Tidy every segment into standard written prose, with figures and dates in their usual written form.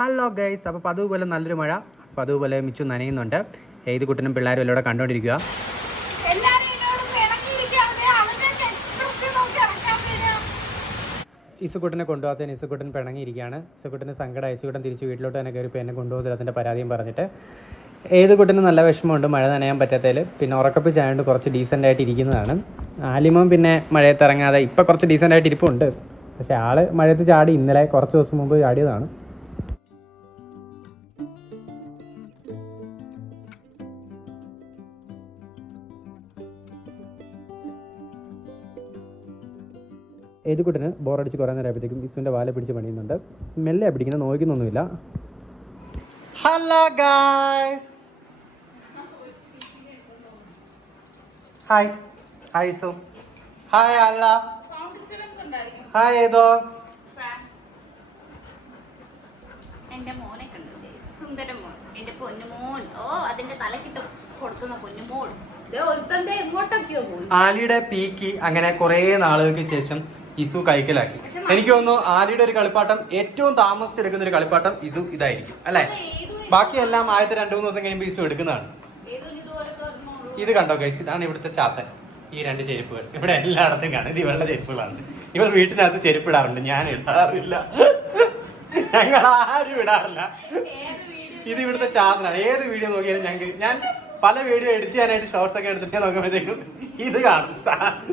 Hello guys, അപ്പോൾ അതുപോലെ നല്ലൊരു മഴ, അപ്പോൾ അതുപോലെ മിച്ചു നനയുന്നുണ്ട്. ഏത് കുട്ടനും പിള്ളേരും എല്ലാം ഇവിടെ കണ്ടുകൊണ്ടിരിക്കുക. ഇസുക്കുട്ടനെ കൊണ്ടുപോകാത്തതിന് ഇസുക്കുട്ടൻ പിണങ്ങിയിരിക്കുകയാണ്. ഇസുക്കുട്ടന് സങ്കടം. ഇസുക്കുട്ടൻ തിരിച്ച് വീട്ടിലോട്ട് തന്നെ കയറി എന്നെ കൊണ്ടുപോകുന്നില്ല അതിൻ്റെ പരാതിയും പറഞ്ഞിട്ട്. ഏത് കുട്ടന് നല്ല വിഷമമുണ്ട് മഴ നനയാൻ പറ്റാത്തതിൽ. പിന്നെ ഉറക്കപ്പിച്ചായതുകൊണ്ട് കുറച്ച് ഡീസൻ്റായിട്ട് ഇരിക്കുന്നതാണ്. ആലിമോൻ പിന്നെ മഴയത്ത് ഇറങ്ങാതെ ഇപ്പം കുറച്ച് ഡീസൻ്റായിട്ട് ഇരിപ്പുണ്ട്. പക്ഷേ ആൾ മഴയത്ത് ചാടി ഇന്നലെ കുറച്ച് ദിവസം മുമ്പ് ചാടിയതാണ്. ഏതുകുട്ടന് ബോറടിച്ച് കുറേ നേരം ആയപ്പോഴത്തേക്കും ഇസുവിൻ്റെ വാല പിടിച്ച് പണിയുന്നുണ്ട്. മെല്ലെ പിടിക്കുന്നത്, നോക്കുന്നൊന്നുമില്ല. ഹലോ ഗായ്സ്, ഹായ് ഹായ് ഇസു, ഹായ് അല്ല, ഹായ് ഏതോ എന്റെ മോനെ കണ്ടു, സുന്ദരമോൻ, എന്റെ പൊന്നുമോൻ. ഓ അതിന്റെ തലക്കിട്ട് കൊടുക്കുന്ന പൊന്നുമോൻ ആലിയുടെ പീക്ക്. അങ്ങനെ കുറേ നാളുകൾക്ക് ശേഷം ഇസു കൈക്കലാക്കി. എനിക്ക് തോന്നുന്നു ആലിയുടെ ഒരു കളിപ്പാട്ടം ഏറ്റവും താമസിച്ചെടുക്കുന്ന ഒരു കളിപ്പാട്ടം ഇതായിരിക്കും അല്ലെ. ബാക്കിയെല്ലാം ആദ്യത്തെ 2-3 ദിവസം കഴിയുമ്പോൾ ഇസു എടുക്കുന്നതാണ്. ഇത് കണ്ടോ ഗൈസ്, ഇതാണ് ഇവിടുത്തെ ചാത്തൻ. ഈ 2 ചെരുപ്പുകൾ ഇവിടെ എല്ലായിടത്തും കാണും. ഇത് ഇവളുടെ ചെരുപ്പുകളാണ്. ഇവർ വീട്ടിനകത്ത് ചെരുപ്പ് ഇടാറുണ്ട്, ഞാൻ ഇടാറില്ല. ഞങ്ങൾ ആരും ഇടാറില്ല. ഇത് ഇവിടുത്തെ ചാത്തനാണ്. ഏത് വീഡിയോ നോക്കിയാലും ഞാൻ പല വീഡിയോ എഡിറ്റ് ചെയ്യാനായിട്ട് ഷോർട്സ് ഒക്കെ എടുത്തിട്ട് നോക്കുമ്പോഴത്തേക്കും ഇത് കാണും.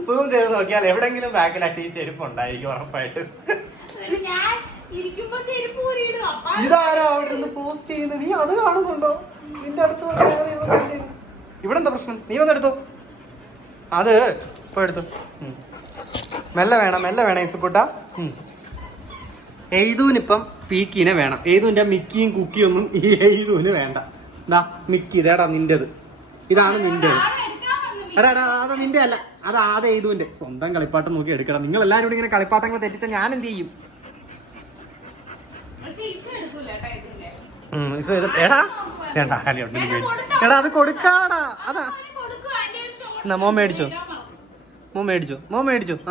സൂം ചെയ്ത് നോക്കിയാൽ എവിടെങ്കിലും ബാക്കിലായിട്ട് ഈ ചെരുപ്പ് ഉണ്ടായിരിക്കും ഉറപ്പായിട്ടും. ഇതാരോ അവിടെ നിന്ന് പോസ്റ്റ് ചെയ്യുന്നത്, നീ അത് കാണുന്നുണ്ടോ? നിന്റെ അടുത്ത് ഇവിടെ എന്താ പ്രശ്നം? നീ വന്നെടുത്തോ, അത് ഇപ്പൊ എടുത്തു. മെല്ലെ വേണം ഇസുക്കുട്ട. എയ്തൂനിപ്പം പീക്കിനെ വേണം. എയ്തൂന്റെ മിക്കിയും കുക്കിയും ഒന്നും ഈ എയ്തൂന് വേണ്ട. എന്താ മിക്കി, ഇതേടാ നിന്റേത്, ഇതാണ് നിന്റേത്. എടാ അത് നിന്റെ അല്ല, അത് ആദ്യം എയ്തൂന്റെ സ്വന്തം കളിപ്പാട്ടം നോക്കി എടുക്കണം. നിങ്ങൾ എല്ലാവരും കൂടി ഇങ്ങനെ കളിപ്പാട്ടങ്ങൾ തെറ്റിച്ചാൽ ഞാൻ എന്ത് ചെയ്യും? എടാ അത് കൊടുക്കാടാ. അതാ എന്നാ മോൻ മേടിച്ചോ.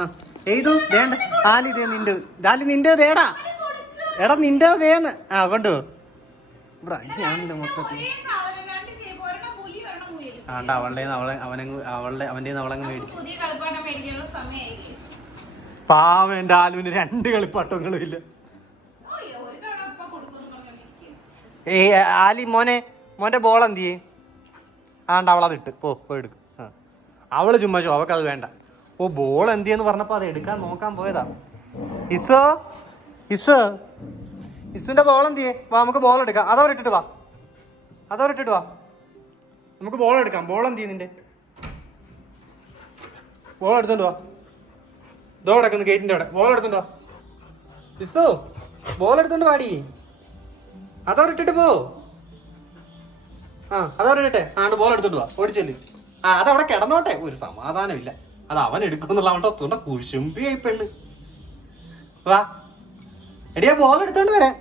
ആ എയ്തു വേണ്ട. ആലി ഇതേ നിന്റെ, ഡാലി നിന്റെ ദേടാ. എടാ നിന്റെ ദേന്ന്. ആ കൊണ്ടുപോ. ഇവിടെ അഞ്ചാണല്ലോ മൊത്തത്തിൽ. ആണ്ട അവളുടെ അവളങ്ങ് മേടിച്ചു. പാവം എന്റെ ആലുവിന് 2 കളിപ്പാട്ടങ്ങളും ഇല്ല. ആലി മോന്റെ ബോൾ എന്ത് ചെയ്യേ? ആണ്ട അവളതിട്ട് പോയി എടുക്കും. അവള് ചുമ്മാ അവക്കത് വേണ്ട. ബോൾ എന്ത് ചെയ്യുന്നു പറഞ്ഞപ്പോ അത് എടുക്കാൻ നോക്കാൻ പോയതാ. ഇസുന്റെ ബോൾ എന്ത് ചെയ്യേ? വാ നമുക്ക് ബോൾ എടുക്കാം. അതവരിട്ടിട്ട് വാ നമുക്ക് ബോൾ എടുക്കാം. ബോൾ എന്ത് ചെയ്യും നിന്റെ? ബോൾ എടുത്തോണ്ട് വാ. ദോ കിടക്കുന്നു ഗേറ്റിന്റെ അവിടെ. ബോൾ എടുത്തോണ്ട് വാ ഇസു, ബോൾ എടുത്തോണ്ട് വാടി. അതവരിട്ടിട്ട് പോ. അതവരിട്ടെ. ബോൾ എടുത്തോണ്ട് വാ, ഓടിച്ചല്ലേ. അതവിടെ കിടന്നോട്ടെ, ഒരു സമാധാനമില്ല. അത് അവൻ എടുക്കുന്നുള്ള അവൻ്റെ ഒത്തുകൊണ്ട് കുശുംബിയായി പെണ്ണ്. വാ എടിയാ, ബോൾ എടുത്തോണ്ട് വരാൻ.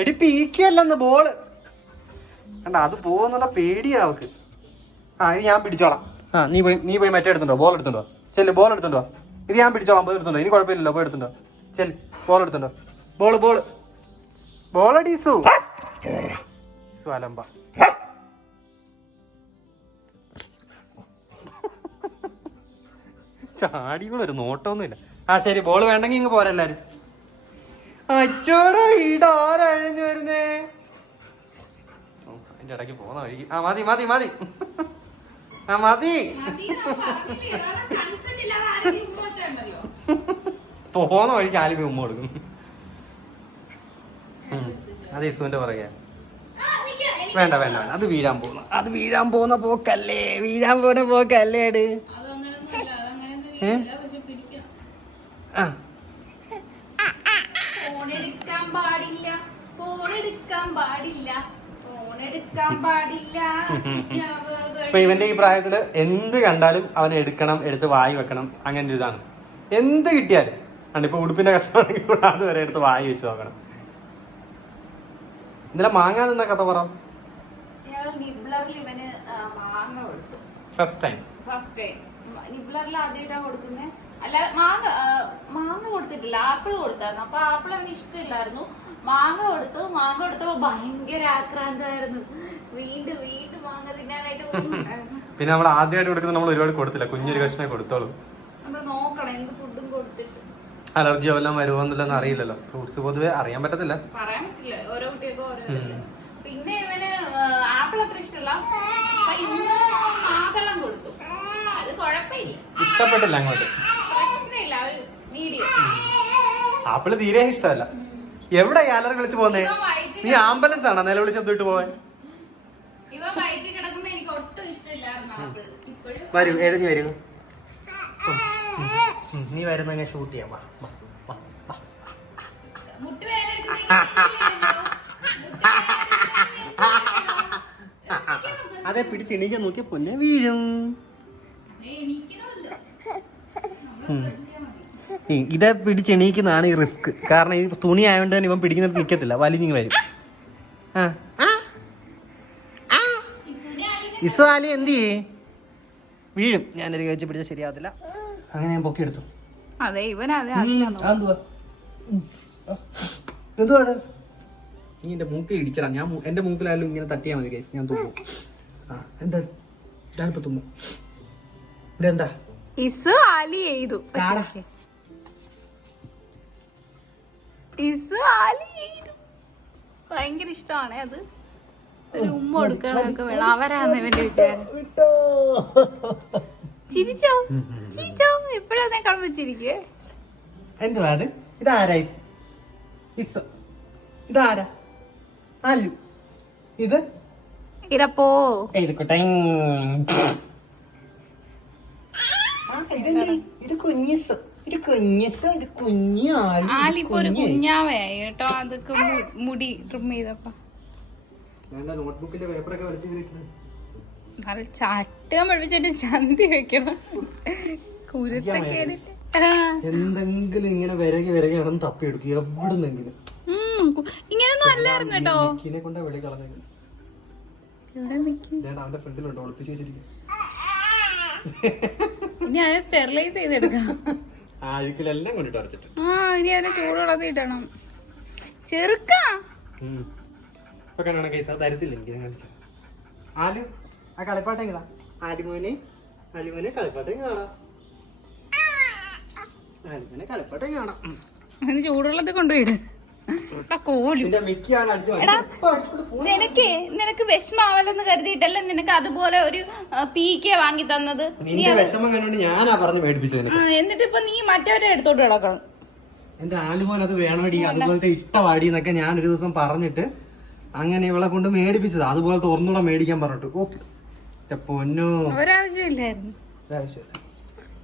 എടി പീക്കല്ലെന്ന് ബോള് കണ്ട. അത് പോകുന്നുള്ള പേടിയാ അവക്ക്. ഇത് ഞാൻ പിടിച്ചോളാം. നീ പോയി മറ്റേ എടുത്തുണ്ടോ? ബോൾ എടുത്തുണ്ടോ? ചെല്ല്, ബോൾ എടുത്തുണ്ടോ? ഇത് ഞാൻ പിടിച്ചോളാം. പോയി എടുത്തുണ്ടോ? ഇനി കുഴപ്പമില്ലല്ലോ, പോയി എടുത്തുണ്ടോ? ചെല്ല്, ബോൾ എടുത്തുണ്ടോ? ബോളടി ഇസു അലമ്പ. ചാടികളും ഒരു നോട്ടമൊന്നുമില്ല. ശരി, ബോൾ വേണ്ടെങ്കിൽ ഇങ്ങ് പോരാ എല്ലാരും. അച്ചോടാ ഈടാരഴിഞ്ഞു വരുന്നേ. അതിന്റെ ഇടയ്ക്ക് പോന്ന വഴിക്ക് മതി മതി. പോന്ന വഴിക്ക് ആലിമ ഉമ്മ കൊടുക്കും. അത് ഇസുവിന്റെ പുറകെ. വേണ്ട അത് വീഴാൻ പോകുന്ന പോക്കല്ലേ. അട് ഇപ്പൊ ഇവന്റെ ഈ പ്രായത്തില് എന്ത് കണ്ടാലും അവനെ എടുത്ത് വായി വെക്കണം. അങ്ങനെ ഒരു ഇതാണ്. എന്ത് കിട്ടിയാലും ഇപ്പൊ ഉടുപ്പിന്റെ കഷ്ടമാണെങ്കിൽ കൂടെ അതുവരെ എടുത്ത് വായി വെച്ച് നോക്കണം. ഇന്നലെ മാങ്ങാ നിന്ന കഥ പറ. ഫസ്റ്റ് ടൈം അല്ല മാങ്ങ കൊടുത്തിട്ടില്ല, ആപ്പിൾ കൊടുത്തായിരുന്നു. അപ്പൊ ആപ്പിൾ അവന് ഇഷ്ടമില്ലായിരുന്നു. മാങ്ങ കൊടുത്തപ്പോ ഭയങ്കര ആക്രാന്തമായിരുന്നു. വീണ്ടും മാങ്ങ തിന്നാനായിട്ട് പോകുന്നുണ്ടായിരുന്നു. പിന്നെ നമ്മൾ ആദ്യമായിട്ട് കൊടുക്കുന്നത് നമ്മൾ ഒരുപാട് കൊടുത്തില്ല, കുഞ്ഞൊരു കഷ്ണേ കൊടുത്തോളൂ. നമ്മൾ നോക്കണം എന്ത് ഫുഡും കൊടുത്തിട്ട്. അലർജിയോ എല്ലാം വരുമോന്നുള്ളതെന്ന് അറിയില്ലല്ലോ. ഫ്രൂട്ട്സ് പൊതുവെ അറിയാൻ പറ്റത്തില്ല, പറയാൻ പറ്റില്ല, ഓരോ കുട്ടികൾക്കും ഓരോ. പിന്നെ ഇവന് ആപ്പിൾ അത്ര ഇഷ്ടമല്ല. ഇന്ന് മാതളം കൊടുത്തു, അത് കുഴപ്പമില്ല, ഇഷ്ടപ്പെട്ടില്ല അങ്ങോട്ട്. പ്രശ്നമില്ല, അവര് മീഡിയം. ആപ്പിള് തീരെ ഇഷ്ടമല്ല. എവിടെ അലറി വിളിച്ചു പോന്നേ? നീ ആംബുലൻസ് ആണോ നിലവിളി ശബ്ദം ഇട്ട് പോവാൻ? ഇവ വയറ്റിൽ കിടക്കുമ്പോ എനിക്ക് ഒട്ടും ഇഷ്ടമില്ലായിരുന്നു ആപ്പിൾ. ഇപ്പോഴും വരൂ, എഴുതി വരൂ. നീ വരുന്ന ഷൂട്ട് ചെയ്യാം. മുട്ട് വേദന അതെ, പിടിച്ചെണീക്കാൻ നോക്കിയ പൊന്നെ വീഴും. ഇതെ പിടിച്ചെണീക്കുന്നതാണ് ഈ റിസ്ക്. കാരണം ഈ തുണി ആയതുകൊണ്ട് തന്നെ ഇവൻ പിടിക്കുന്നത് നിൽക്കത്തില്ല, വലിഞ്ഞിങ്ങ് വരും. ഇസു ആലി എന്ത് ചെയ്യേ? വീഴും. ഞാനൊരു കഴിച്ച് പിടിച്ചാൽ ശരിയാവത്തില്ല. അങ്ങനെ ഞാൻ പൊക്കിയെടുത്തു. അതെ, ഇവനത് എന്തുവാ അത്? നീ എന്റെ മൂക്കിൽ ഇടിച്ചടാ. ഞാൻ എന്റെ മൂക്കിലായാലും ഇങ്ങനെ തട്ടിയാൽ മതി ഗൈസ്, ഞാൻ തുമ്മും. എന്താ ഞാനിപ്പോ തുമ്മും. ഇതെന്താ? ഇസു ആലി ചെയ്തു. ഇസു ആലി ചെയ്തു. ഭയങ്കര ഇഷ്ടമാണ് അത്. ഒരു ഉമ്മ കൊടുക്കണമൊക്കെ വേണം. അവരാന്ന് ഇവന്റെ വിചാരം. ചിരിച്ചോ എപ്പോഴാ കളമ്പ് ചിരിക്കേ? എന്തുവാ അത്? ഇതാരാ? ഇതാരാ? ആലു. ഇത് ഇടപ്പോ ആലിപ്പോ ഒരു കുഞ്ഞാവയായി കേട്ടോ. അതൊക്കെ മുടി ട്രിം ചെയ്തപ്പോ നോട്ട്ബുക്കിന്റെ പേപ്പറൊക്കെ വരച്ച് നല്ല ചട്ടുകം പഠിപ്പിച്ചിട്ട് ചന്തി വെക്കണം. കുരുത്തൊക്കെ എന്തെങ്കിലും ഇങ്ങനെ വിരകി നടന്ന് തപ്പിയെടുക്കും എവിടുന്നെങ്കിലും. ഇങ്ങനൊന്നും അല്ലായിരുന്നു കേട്ടോ. കൊണ്ട് വെളി കളഞ്ഞു അവന്റെ ഫ്രണ്ടിലുണ്ടോ ഒളിപ്പിച്ച് വെച്ചിരിക്കും. ഇനി അതിനെ സ്റ്റെറിലൈസ് ചെയ്തെടുക്കണം. അഴുക്കിലെല്ലാം കൊണ്ടിട്ട് അടച്ചിട്ട് ഇനി അതിനെ ചൂടുള്ളത് ഇടണം. ചെറുക്കാ തരത്തില്ല എനിക്ക് കാണിച്ച. ആലു ആ കളിപ്പാട്ടെങ്കിലാ? ആലുമോനെ കളിപ്പാട്ടം കാണാം. ആലുമോനെ കളിപ്പാട്ടം കാണാം. അതിന് ചൂടുള്ളത് കൊണ്ടുപോയിട്. നിനക്ക് വിഷമാവല്ലെന്ന് കരുതിയിട്ടല്ലേ നിനക്ക് അതുപോലെ ഒരു പീക്ക വാങ്ങി തന്നത്. എന്നിട്ട് ഇപ്പൊ നീ മറ്റവരെ എടുത്തോട്ട് കിടക്കണം. എന്റെ ആലുമോൻ അത് വേണോടി, അതുപോലത്തെ ഇഷ്ടവാടി എന്നൊക്കെ ഞാൻ ഒരു ദിവസം പറഞ്ഞിട്ട് അങ്ങനെ ഇവളെ കൊണ്ട് മേടിപ്പിച്ചത്. അതുപോലത്തെ ഒന്നുകൂടെ മേടിക്കാൻ പറഞ്ഞിട്ട് പൊന്നു ഒരാവശ്യമില്ലായിരുന്നു.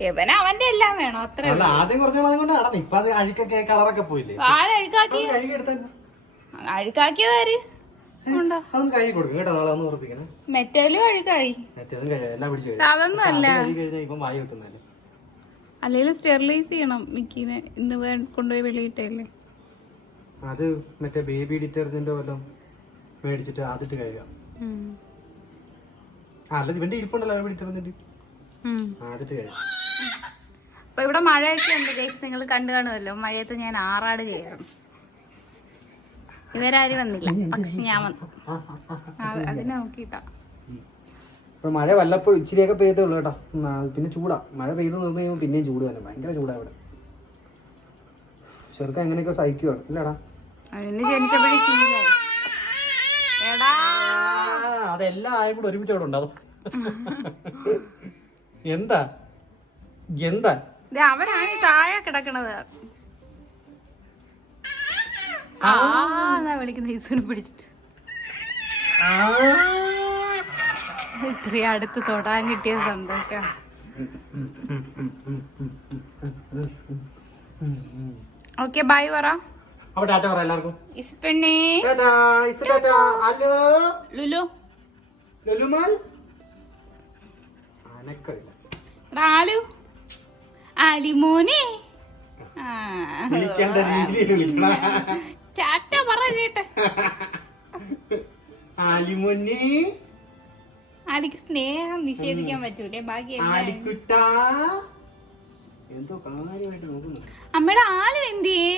ഇവന് അവന്റെ എല്ലാം വേണം, അത്ര ആദ്യം കുറച്ച് കൊണ്ട് നടന്നു. ഇപ്പൊ അത് അഴുക്കൊക്കെ കളറൊക്കെ പോയില്ലേ? ആരഴുക്കാക്കി? അഴുക്കാക്കിയതാര്? അതൊന്ന് കഴുകി കൊടുക്കും കേട്ടോ, നാളെ ഒന്ന് ഉറപ്പിക്കണേ. മെറ്റലും അഴുക്കായി. അതൊന്നും അല്ല, ഇപ്പം വായി വെക്കുന്നല്ലേ. അല്ലെങ്കിൽ സ്റ്റെറിലൈസ് ചെയ്യണം മിക്കിനെ. ഇന്ന് കൊണ്ടുപോയി വെളിയിട്ടല്ലേ. അത് മറ്റേ ബേബി ഡിറ്റർജന്റ് വല്ലതും മേടിച്ചിട്ട് അതിട്ട് കഴുകാം. അല്ല ഇവന്റെ ഇരിപ്പുണ്ടല്ലോ ബേബി ഡിറ്റർജന്റ്, അതിട്ട് കഴുകാം. അപ്പൊ ഇവിടെ മഴയൊക്കെ ഉണ്ട് ഗൈസ്, നിങ്ങൾ കണ്ടു കാണുമല്ലോ. മഴയത്ത് ഞാൻ ആറാട് കയറും. ഇവരാരും വന്നില്ല, പക്ഷെ ഞാൻ വന്നു. അതിനെ നോക്കിട്ടാ. ഇപ്പൊ മഴ വല്ലപ്പോഴും ഇച്ചിരിയൊക്കെ പെയ്തേ ഉള്ളു കേട്ടോ. പിന്നെ ചൂടാ. മഴ പെയ്ത് നിന്ന് കഴിയുമ്പോൾ പിന്നെയും ചൂട് തന്നെ, ഭയങ്കര ചൂടാ ഇവിടെ. ചെറുക്ക എങ്ങനെയൊക്കെ സഹിക്കുവാണ് ഇല്ലടാ. ജനിച്ചപ്പോഴേ ശീലായി. അതെല്ലാം ആയും കൂടെ ഒരുമിച്ച് അവിടെ ഉണ്ടാവും. എന്താ അവരാണ് ഈ താഴെ കിടക്കണത്. വിളിക്കുന്ന ഈസുനെ പിടിച്ചിട്ട് ഇത്രയും അടുത്ത് തൊടാൻ കിട്ടിയ സന്തോഷം. ഓക്കെ ബൈ പറ. എല്ലാവർക്കും ആലു ആലിമോനെ ടാറ്റ പറ ചേട്ടൻ. ആലിമോനെ ആലിക്ക് സ്നേഹം നിഷേധിക്കാൻ പറ്റൂലേ. ബാക്കി എന്തോ കാര്യമായിട്ട് നോക്കുന്നു. അമ്മയുടെ ആലും എന്തിയേ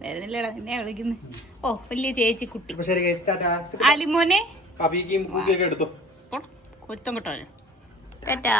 വരുന്നില്ലടാ നിന്നെ വിളിക്കുന്നു. ഓ വലിയ ചേച്ചി കുട്ടി ആലിമോനെ എടുത്തോ കൊരുത്തം കിട്ടോ ടാറ്റാ.